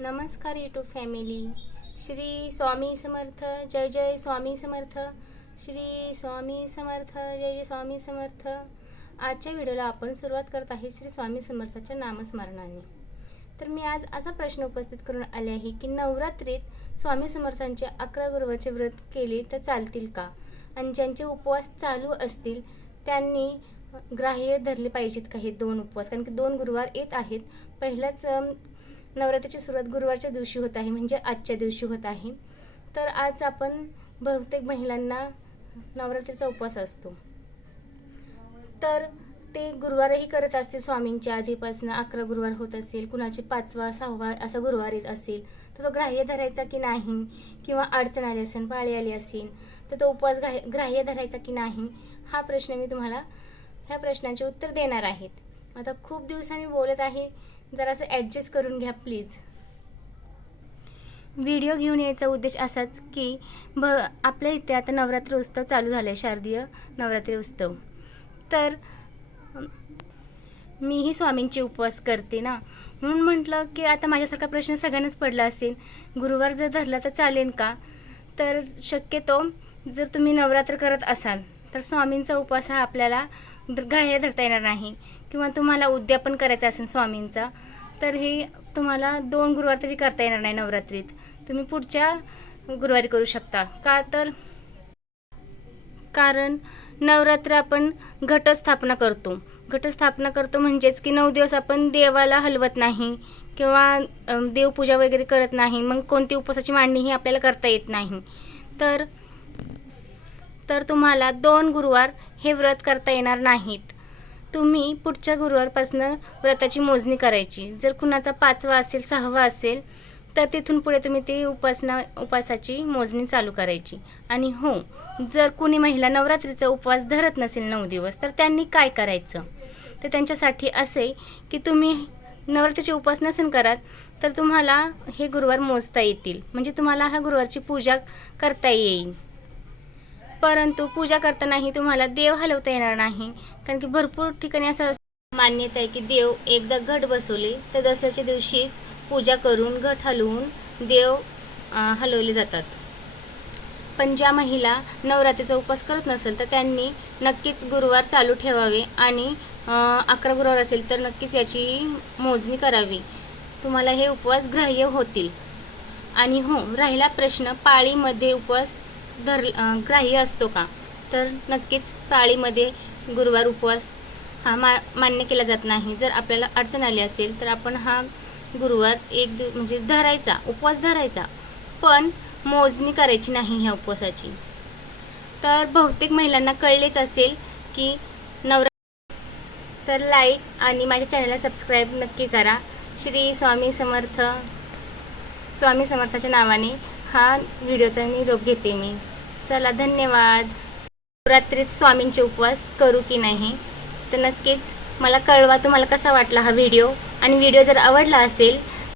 नमस्कार YouTube family Shri Swami Samarth जय जय स्वामी समर्थ. श्री स्वामी समर्थ जय जय स्वामी समर्थ. आजच्या व्हिडिओला आपण सुरुवात करत आहे श्री स्वामी समर्थाच्या नामस्मरणाने. तर मी आज असा प्रश्न उपस्थित करून आले आहे की नवरात्रीत स्वामी समर्थांचे अकरा गुरुवारचे व्रत केले तर चालतील का? आणि ज्यांचे उपवास चालू असतील त्यांनी ग्राह्य धरले पाहिजेत का? हे दोन उपवास. कारण की दोन गुरुवार येत आहेत. पहिलाच नवरात्रीची सुरुवात गुरुवारच्या दिवशी होत आहे म्हणजे आजच्या दिवशी होत आहे. तर आज आपण बहुतेक महिलांना नवरात्रीचा उपवास असतो. तर ते गुरुवारही करत असते स्वामींच्या आधीपासून अकरा गुरुवार होत असेल कुणाचे पाचवा सहावा असा गुरुवार येत असेल तर तो ग्राह्य धरायचा की नाही किंवा अडचण आली असेल पाळी आली असेल तर तो उपवास ग्राह्य ग्राह्य धरायचा की नाही हा प्रश्न मी तुम्हाला ह्या प्रश्नाचे उत्तर देणार आहेत. आता खूप दिवसांनी बोलत आहे जरासं ॲडजस्ट करून घ्या प्लीज व्हिडिओ घेऊन यायचा उद्देश असाच की ब आपल्या इथे आता नवरात्र उत्सव चालू झाला आहे शारदीय नवरात्री उत्सव. तर मीही स्वामींचे उपवास करते ना. म्हणून म्हटलं की आता माझ्यासारखा प्रश्न सगळ्यांनाच पडला असेल. गुरुवार जर धरला तर चालेल का? तर शक्यतो जर तुम्ही नवरात्र करत असाल तर स्वामींचा उपवास हा आपल्याला ग्राह्य धरता येणार नाही. किंवा तुम्हाला उद्यापन करायचं असेल स्वामींचा तर हे तुम्हाला दोन गुरुवार तरी करता येणार नाही नवरात्रीत. तुम्ही पुढच्या गुरुवारी करू शकता. का तर कारण नवरात्र आपण घटस्थापना करतो. घटस्थापना करतो म्हणजेच की नऊ दिवस आपण देवाला हलवत नाही किंवा देवपूजा वगैरे करत नाही. मग कोणती उपवासाची मांडणी ही आपल्याला करता येत नाही. तर तर तुम्हाला दोन गुरुवार हे व्रत करता येणार नाहीत. तुम्ही पुढच्या गुरुवारपासून व्रताची मोजणी करायची. जर कुणाचा पाचवा असेल सहावा असेल तर तिथून पुढे तुम्ही ती उपासना उपासाची मोजणी चालू करायची. आणि हो जर कुणी महिला नवरात्रीचा उपवास धरत नसेल नऊ दिवस तर त्यांनी काय करायचं? तर त्यांच्यासाठी असे की तुम्ही नवरात्रीचे उपवास नसेल करत तर तुम्हाला हे गुरुवार मोजता येतील. म्हणजे तुम्हाला ह्या गुरुवारची पूजा करता येईल. परंतु पूजा करतानाही तुम्हाला देव हलवता येणार नाही. कारण की भरपूर ठिकाणी असं मान्यता आहे की देव एकदा घट बसवले तर दसऱ्याच्या दिवशीच पूजा करून घट हलवून देव हलवले जातात. पण ज्या महिला नवरात्रीचा उपवास करत नसेल तर त्यांनी नक्कीच गुरुवार चालू ठेवावे आणि अकरा गुरुवार असेल तर नक्कीच याची मोजणी करावी. तुम्हाला हे उपवास ग्राह्य होतील. आणि हो राहिला प्रश्न पाळीमध्ये उपवास धर ग्राह्य असतो का? तर नक्कीच पाळीमध्ये गुरुवार उपवास हा मा मान्य केला जात नाही. जर आपल्याला अडचण आली असेल तर आपण हा गुरुवार एक दिव म्हणजे धरायचा उपवास धरायचा. पण मोजणी करायची नाही ह्या उपवासाची. तर बहुतेक महिलांना कळलेच असेल की नवरा तर लाईक आणि माझ्या चॅनलला सबस्क्राईब नक्की करा. श्री स्वामी समर्थ स्वामी समर्थाच्या नावाने हा व्हिडिओचा निरोप घेते मी. चला धन्यवाद. नवरात्रीत स्वामींचे उपवास करू की नाही? तर नक्कीच मला कळवा तुम्हाला कसा वाटला हा व्हिडिओ. आणि व्हिडिओ जर आवडला असेल